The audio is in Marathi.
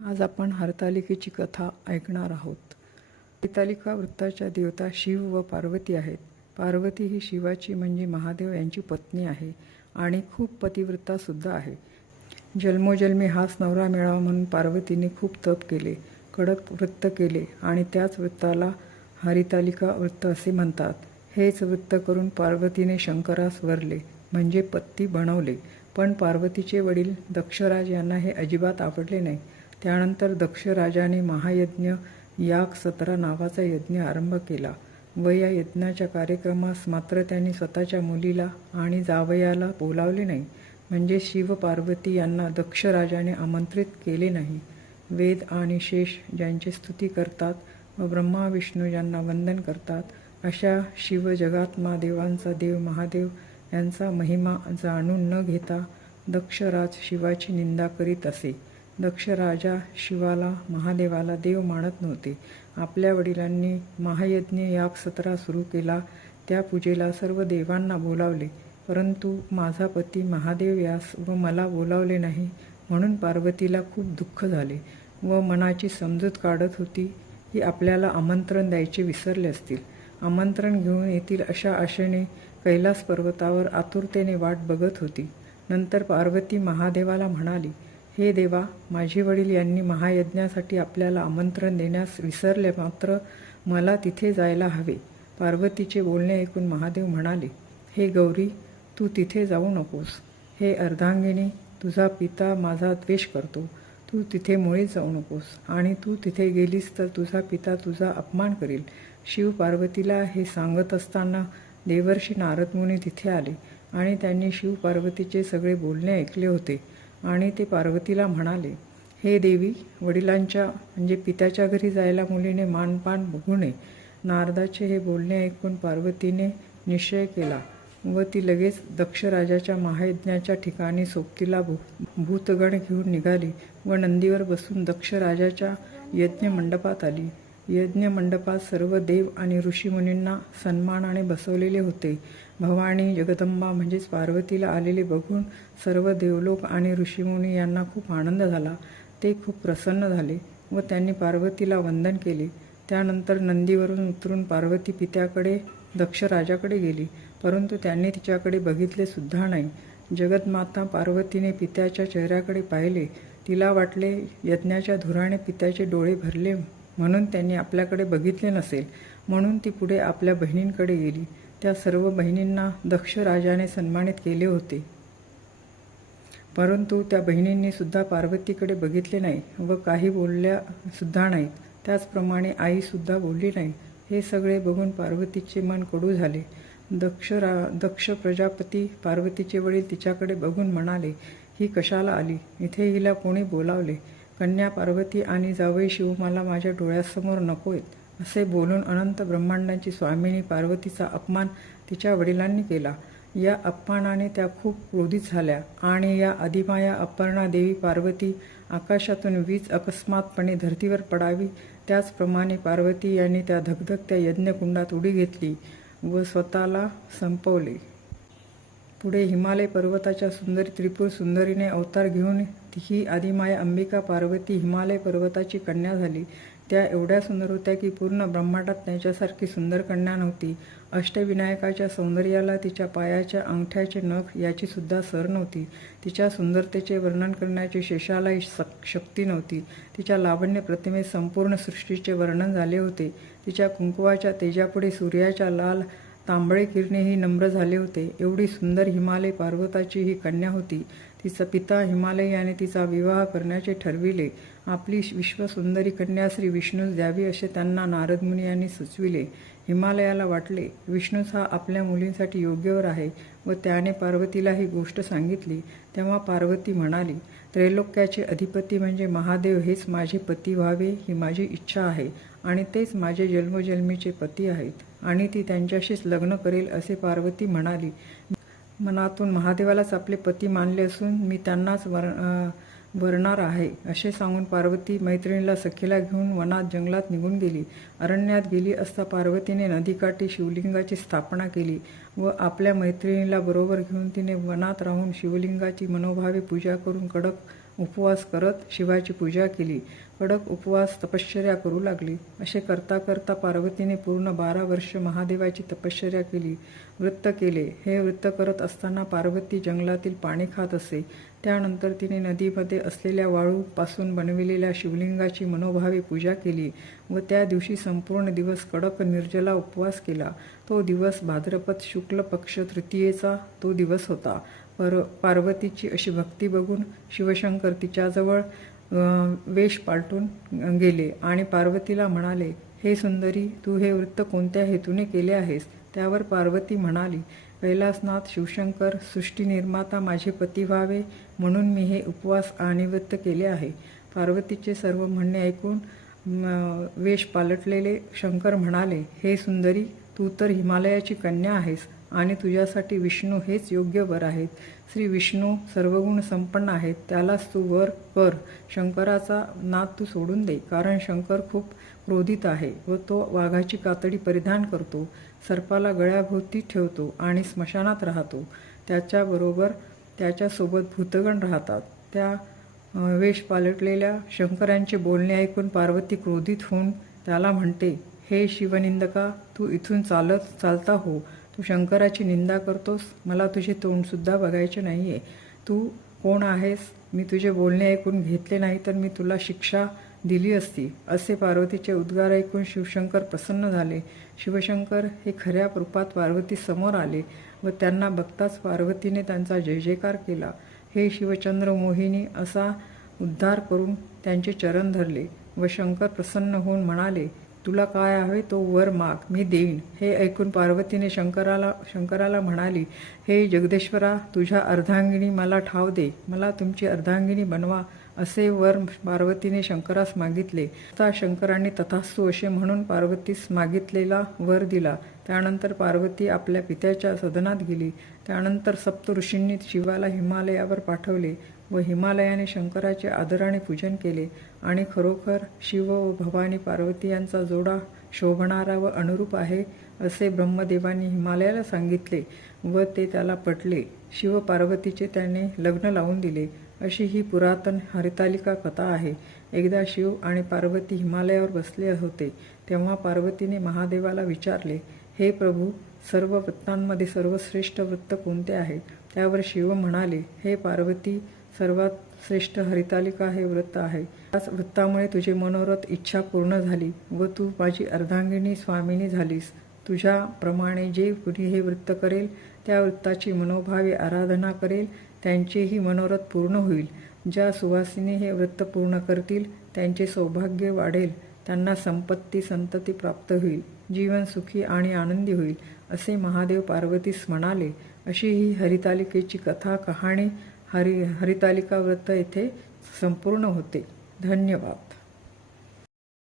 आज आपण हरतालिकेची कथा ऐकणार आहोत. हरतालिका वृत्ताच्या देवता शिव व पार्वती आहेत. पार्वती ही शिवाची म्हणजे महादेव यांची पत्नी आहे आणि खूप पतिव्रता आहे. जन्मोजन्मी हाच नवरा मिळावा म्हणून पार्वतीने खूप तप केले कडक वृत्त केले आणि त्याच वृत्ताला हरितालिका वृत्त असे म्हणतात. हेच वृत्त करून पार्वतीने शंकरास वरले म्हणजे पत्ती बनवले. पण पार्वतीचे वडील दक्षराज यांना हे अजिबात आवडले नाही. त्यानंतर दक्षराजाने महायज्ञ याग सतरा नावाचा यज्ञ आरंभ केला. व या यज्ञाच्या कार्यक्रमास मात्र त्यांनी स्वतःच्या मुलीला आणि जावयाला बोलावले नाही. म्हणजे शिव पार्वती यांना दक्षराजाने आमंत्रित केले नाही. वेद आणि शेष ज्यांची स्तुती करतात व ब्रह्मा विष्णू ज्यांना वंदन करतात अशा शिव जगात्मा देवांचा देव महादेव यांचा महिमा जाणून न घेता दक्षराज शिवाची निंदा करीत असे. दक्ष राजा शिवाला महादेवाला देव मानत नव्हते. आपल्या वडिलांनी महायज्ञ याग सतरा सुरू केला त्या पूजेला सर्व देवांना बोलावले. परंतु माझा पती महादेव यास व मला बोलावले नाही म्हणून पार्वतीला खूप दुःख झाले व मनाची समजूत काढत होती की आपल्याला आमंत्रण द्यायचे विसरले असतील. आमंत्रण घेऊन येतील अशा आशेने कैलास पर्वतावर आतुरतेने वाट बघत होती. नंतर पार्वती महादेवाला म्हणाली हे देवा माझे वडील यांनी महायज्ञासाठी आपल्याला आमंत्रण देण्यास विसरले मात्र मला तिथे जायला हवे. पार्वतीचे बोलणे ऐकून महादेव म्हणाले हे गौरी तू तिथे जाऊ नकोस. हे अर्धांगिनी तुझा पिता माझा द्वेष करतो. तू तिथे मुळीच जाऊ नकोस. आणि तू तिथे गेलीस तर तुझा पिता तुझा अपमान करील. शिव पार्वतीला हे सांगत असताना देवर्षी नारदमुनी तिथे आले आणि त्यांनी शिव पार्वतीचे सगळे बोलणे ऐकले होते. आणि ते पार्वतीला म्हणाले हे देवी वडिलांच्या म्हणजे पित्याच्या घरी जायला मुलीने मानपान बघू नये. नारदाचे हे बोलणे ऐकून पार्वतीने निश्चय केला व ती लगेच दक्षराजाच्या महायज्ञाच्या ठिकाणी सोबतीला भू भूतगण घेऊन निघाली व नंदीवर बसून दक्षराजाच्या यज्ञ मंडपात आली. यज्ञ मंडपात सर्व देव आणि ऋषीमुनींना सन्मानाने बसवलेले होते. भवानी जगदंबा म्हणजेच पार्वतीला आलेले बघून सर्व देवलोक आणि ऋषीमुनी यांना खूप आनंद झाला. ते खूप प्रसन्न झाले व त्यांनी पार्वतीला वंदन केले. त्यानंतर नंदीवरून उतरून पार्वती पित्याकडे दक्ष राजाकडे गेली. परंतु त्यांनी तिच्याकडे बघितले सुद्धा नाही. जगतमाता पार्वतीने पित्याच्या चेहऱ्याकडे पाहिले. तिला वाटले यज्ञाच्या धुराने पित्याचे डोळे भरले म्हणून त्यांनी आपल्याकडे बघितले नसेल म्हणून ती पुढे आपल्या बहिणींकडे गेली. त्या सर्व बहिणींना दक्ष राजाने सन्मानित केले होते. परंतु त्या बहिणींनी सुद्धा पार्वतीकडे बघितले नाही व काही बोलल्या सुद्धा नाहीत. त्याचप्रमाणे आई सुद्धा बोलली नाही. हे सगळे बघून पार्वतीचे मन कडू झाले. दक्ष रा दक्ष प्रजापती पार्वतीचे वडील तिच्याकडे बघून म्हणाले ही कशाला आली? इथे हिला कोणी बोलावले? कन्या पार्वती आणि जावई शिव मला माझ्या डोळ्यासमोर नकोयत असे बोलून अनंत ब्रह्मांडांची स्वामिनी पार्वतीचा अपमान तिच्या वडिलांनी केला. या अपमानाने त्या खूप क्रोधित झाल्या आणि या अधिमाया अपर्णा देवी पार्वती आकाशातून वीज अकस्मातपणे धर्तीवर पडावी त्याचप्रमाणे पार्वती यांनी त्या धगधगत्या यज्ञकुंडात उडी घेतली व स्वतःला संपवले. पुढे हिमालय पर्वताच्या सुंदरी त्रिपुर सुंदरीने अवतार घेऊन ही आदिमाया अंबिका पार्वती हिमालय पर्वताची कन्या झाली. त्या एवढ्या सुंदर होत्या की पूर्ण ब्रह्मांडात त्यांच्यासारखी सुंदर कन्या नव्हती. अष्टविनायकाच्या सौंदर्याला तिच्या पायाच्या अंगठ्याचे नख याची सुद्धा सर नव्हती. तिच्या सुंदरतेचे वर्णन करण्याची शेषालाही शक्ती नव्हती. तिच्या लावण्य प्रतिमेत संपूर्ण सृष्टीचे वर्णन झाले होते. तिच्या कुंकुवाच्या तेजापुढे सूर्याच्या लाल तांबळे किरणेही नम्र झाले होते. एवढी सुंदर हिमालय पार्वताची ही कन्या होती. तिचा पिता हिमालय याने तिचा विवाह करण्याचे ठरविले. आपली विश्वसुंदरी कन्या श्री विष्णूस द्यावी असे त्यांना नारदमुनी यांनी सुचविले. हिमालयाला वाटले विष्णूस हा आपल्या मुलींसाठी योग्यवर आहे व त्याने पार्वतीला ही गोष्ट सांगितली. तेव्हा पार्वती म्हणाली त्रैलोक्याचे अधिपती म्हणजे महादेव हेच माझे पती व्हावे ही माझी इच्छा आहे आणि तेच माझे जन्मजन्मीचे पती आहेत. आणि ती त्यांच्याशीच लग्न करेल असे पार्वती म्हणाली. मनातून महादेवालाच आपले पती मानले असून मी त्यांनाच वर वरणार आहे असे सांगून पार्वती मैत्रिणीला सखीला घेऊन वनात जंगलात निघून गेली. अरण्यात गेली असता पार्वतीने नदीकाठी शिवलिंगाची स्थापना केली व आपल्या मैत्रिणीला बरोबर घेऊन तिने वनात राहून शिवलिंगाची मनोभावे पूजा करून कडक उपवास करत शिवाची पूजा केली. कडक उपवास तपश्चर्या करू लागली. असे करता करता पार्वतीने पूर्ण बारा वर्ष महादेवाची तपश्चर्या केली. वृत्त केले. हे वृत्त करत असताना पार्वती जंगलातील पाणी खात असे. त्यानंतर तिने नदीमध्ये असलेल्या वाळूपासून बनविलेल्या शिवलिंगाची मनोभावे पूजा केली व त्या दिवशी संपूर्ण दिवस कडक निर्जला उपवास केला. तो दिवस भाद्रपद शुक्ल पक्ष तृतीयेचा तो दिवस होता. पर पार्वतीची अशी भक्ती बघून शिवशंकर तिच्याजवळ वेश पालटून गेले आणि पार्वतीला म्हणाले हे सुंदरी तू हे वृत्त कोणत्या हेतूने केले आहेस? त्यावर पार्वती म्हणाली कैलासनाथ शिवशंकर सृष्टीनिर्माता माझे पती व्हावे म्हणून मी हे उपवास आणि व्रत केले आहे. पार्वतीचे सर्व म्हणणे ऐकून वेश पालटलेले शंकर म्हणाले हे सुंदरी तू तर हिमालयाची कन्या आहेस आणि तुझ्यासाठी विष्णू हेच योग्य वर आहेत. श्री विष्णू सर्वगुण संपन्न आहेत. त्यालाच तू वर कर. शंकराचा नाद तू सोडून दे कारण शंकर खूप क्रोधित आहे व तो वाघाची कातडी परिधान करतो सर्पाला गळ्याभोवती ठेवतो आणि स्मशानात राहतो. त्याच्याबरोबर त्याच्यासोबत भूतगण राहतात. त्या वेश पालटलेल्या शंकरांचे बोलणे ऐकून पार्वती क्रोधित होऊन त्याला म्हणते हे शिवनिंदका तू इथून चालत चालता हो. तू शंकराची निंदा करतोस? मला तुझे तोंडसुद्धा बघायचे नाही आहे तू कोण आहेस? मी तुझे बोलणे ऐकून घेतले नाही तर मी तुला शिक्षा दिली असती. असे पार्वतीचे उद्गार ऐकून शिवशंकर प्रसन्न झाले. शिवशंकर हे खऱ्या रूपात पार्वती समोर आले व त्यांना बघताच पार्वतीने त्यांचा जय जयकार केला. हे शिवचंद्र मोहिनी असा उद्धार करून त्यांचे चरण धरले व शंकर प्रसन्न होऊन म्हणाले तुला काय हवे तो वर माग. मी देईन. हे ऐकून पार्वतीने शंकराला शंकराला म्हणाली हे जगदेश्वरा तुझ्या अर्धांगिनी मला ठाव दे. मला तुमची अर्धांगिनी बनवा. असे वर पार्वतीने शंकरास मागितले. आता शंकराने तथास्तु असे म्हणून पार्वतीस मागितलेला वर दिला. त्यानंतर पार्वती आपल्या पित्याच्या सदनात गेली. त्यानंतर सप्त ऋषींनी शिवाला हिमालयावर पाठवले. व हिमालयाने शंकराचे आदराने पूजन केले आणि खरोखर शिव व भवानी पार्वती यांचा जोडा शोभणारा व अनुरूप आहे असे ब्रह्मदेवांनी हिमालयाला सांगितले व ते त्याला पटले. शिव पार्वतीचे त्याने लग्न लावून दिले अशी ही पुरातन हरितालिका कथा आहे. एकदा शिव आणि पार्वती हिमालयावर बसले होते तेव्हा पार्वतीने महादेवाला विचारले हे प्रभू सर्व वृत्तांमध्ये सर्वश्रेष्ठ वृत्त कोणते आहे? त्यावर शिव म्हणाले हे पार्वती सर्वात श्रेष्ठ हरितालिका हे व्रत आहे. त्याच वृत्तामुळे तुझे मनोरथ इच्छा पूर्ण झाली व तू माझी अर्धांगिनी स्वामिनी झालीस. तुझ्याप्रमाणे जे कुणी हे वृत्त करेल त्या वृत्ताची मनोभावे आराधना करेल त्यांचेही मनोरथ पूर्ण होईल. ज्या सुवासिनी हे वृत्त पूर्ण करतील त्यांचे सौभाग्य वाढेल त्यांना संपत्ती संतती प्राप्त होईल जीवन सुखी आणि आनंदी होईल असे महादेव पार्वतीस म्हणाले. अशी ही हरितालिकेची कथा कहाणी हरि हरितालिका व्रत येथे संपूर्ण होते. धन्यवाद.